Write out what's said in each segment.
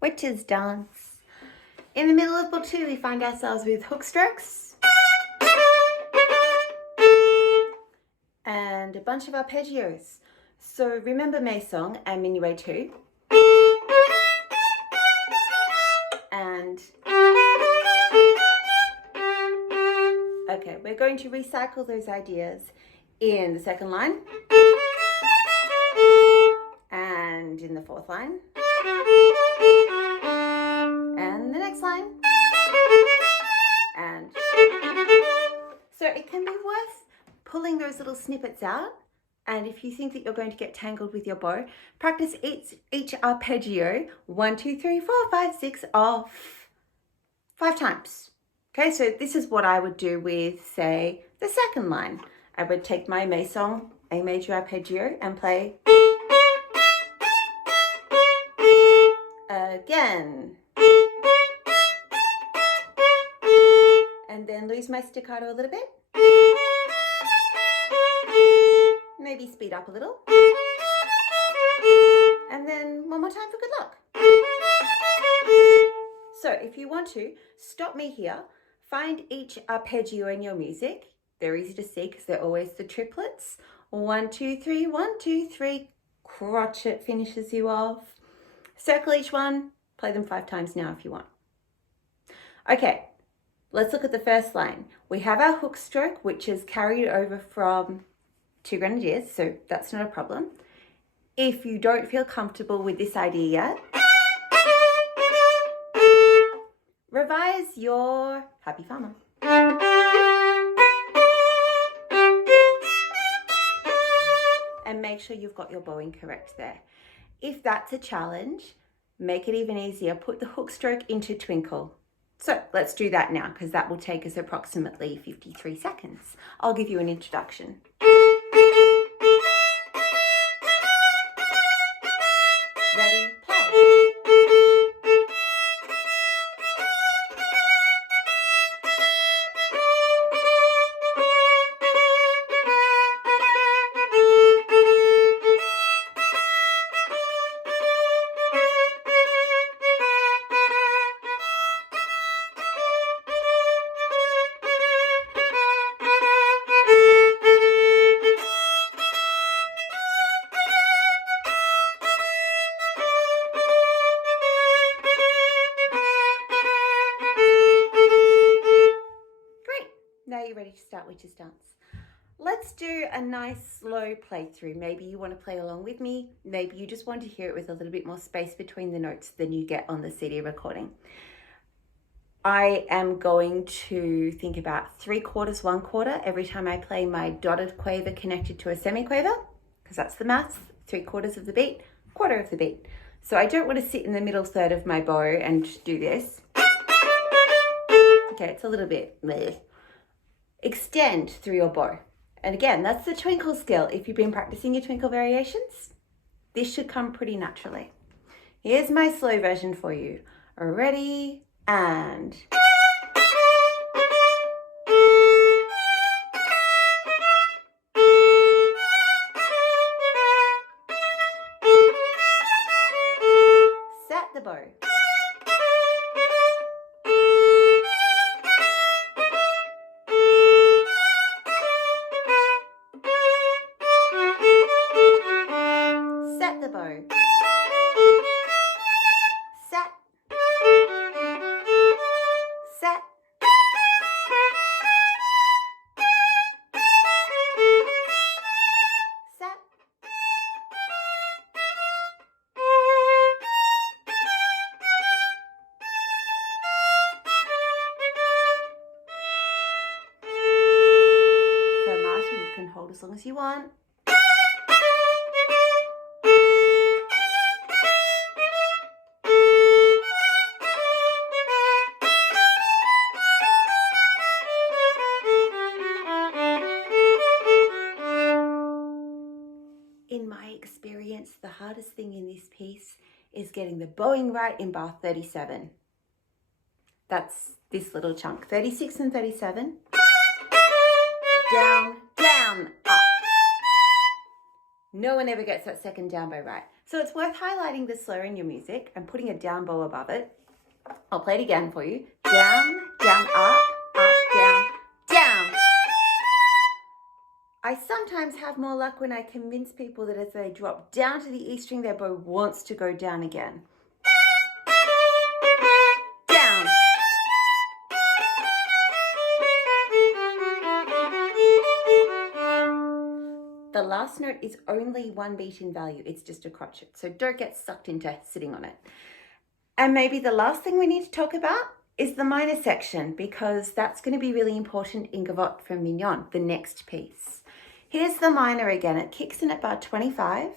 Witches dance. In the middle of book 2, we find ourselves with hook strokes and a bunch of arpeggios. So remember May Song and Minuet 2. And okay, we're going to recycle those ideas in the second line and in the fourth line and the next line. And so it can be worth pulling those little snippets out. And if you think that you're going to get tangled with your bow, practice each arpeggio 1, 2, 3, 4, 5, 6 off 5 times. Okay, so this is what I would do with, say, the second line. I would take my May Song, A major arpeggio, and play again. And then lose my staccato a little bit. Maybe speed up a little. And then one more time for good luck. So if you want to, stop me here. Find each arpeggio in your music. They're easy to see because they're always the triplets. 1, 2, 3, 1, 2, 3. Crotchet finishes you off. Circle each one. Play them 5 times now if you want. Okay, let's look at the first line. We have our hook stroke, which is carried over from 2 grenadiers, so that's not a problem. If you don't feel comfortable with this idea yet, revise your Happy Farmer. And make sure you've got your bowing correct there. If that's a challenge, make it even easier. Put the hook stroke into twinkle. So let's do that now because that will take us approximately 53 seconds. I'll give you an introduction. Ready, play. Now you're ready to start Witches Dance. Let's do a nice slow playthrough. Maybe you want to play along with me. Maybe you just want to hear it with a little bit more space between the notes than you get on the CD recording. I am going to think about 3/4, 1/4 every time I play my dotted quaver connected to a semiquaver, because that's the maths, 3/4 of the beat, 1/4 of the beat. So I don't want to sit in the middle third of my bow and do this. Okay, it's a little bit bleh. Extend through your bow. And again, that's the twinkle skill. If you've been practicing your twinkle variations, this should come pretty naturally. Here's my slow version for you. Ready, and... set the bow. Set the bow. Set. Set. Set. Fermata, you can hold as long as you want. In my experience, the hardest thing in this piece is getting the bowing right in bar 37. That's this little chunk, 36 and 37. Down, down, up. No one ever gets that second down bow right. So it's worth highlighting the slur in your music and putting a down bow above it. I'll play it again for you. Down, down, up, down, down. I sometimes have more luck when I convince people that as they drop down to the E string, their bow wants to go down again. Down. The last note is only one beat in value. It's just a crotchet. So don't get sucked into sitting on it. And maybe the last thing we need to talk about is the minor section, because that's going to be really important in Gavotte from Mignon, the next piece. Here's the minor again. It kicks in at bar 25.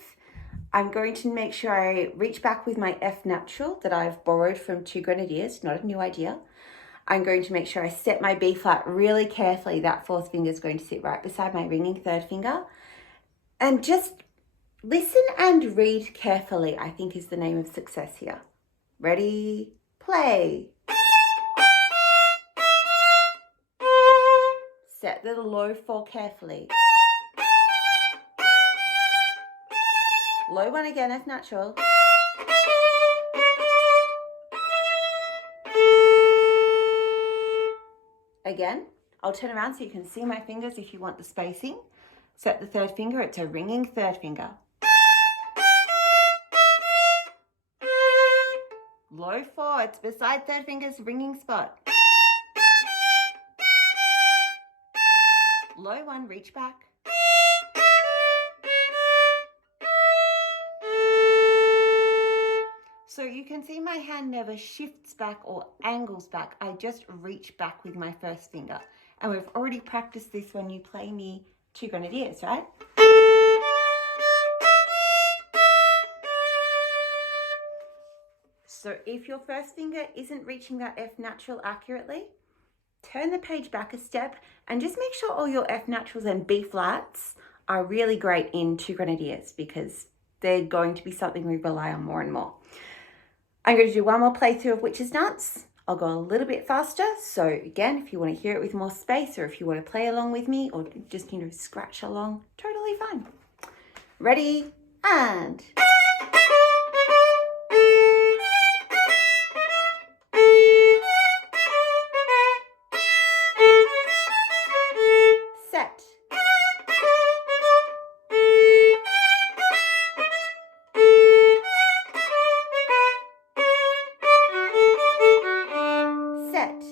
I'm going to make sure I reach back with my F natural that I've borrowed from Two Grenadiers, not a new idea. I'm going to make sure I set my B flat really carefully. That fourth finger is going to sit right beside my ringing third finger. And just listen and read carefully, I think, is the name of success here. Ready, play. Set the low four carefully. Low one again, F natural. Again, I'll turn around so you can see my fingers if you want the spacing. Set the third finger, it's a ringing third finger. Low four, it's beside third finger's ringing spot. Low one, reach back. So you can see my hand never shifts back or angles back. I just reach back with my first finger. And we've already practiced this when you play me Two Grenadiers, right? So if your first finger isn't reaching that F natural accurately, turn the page back a step and just make sure all your F naturals and B flats are really great in Two Grenadiers, because they're going to be something we rely on more and more. I'm going to do one more playthrough of Witch's Dance. I'll go a little bit faster. So again, if you want to hear it with more space, or if you want to play along with me, or just, scratch along, totally fine. Ready, and... set. Set.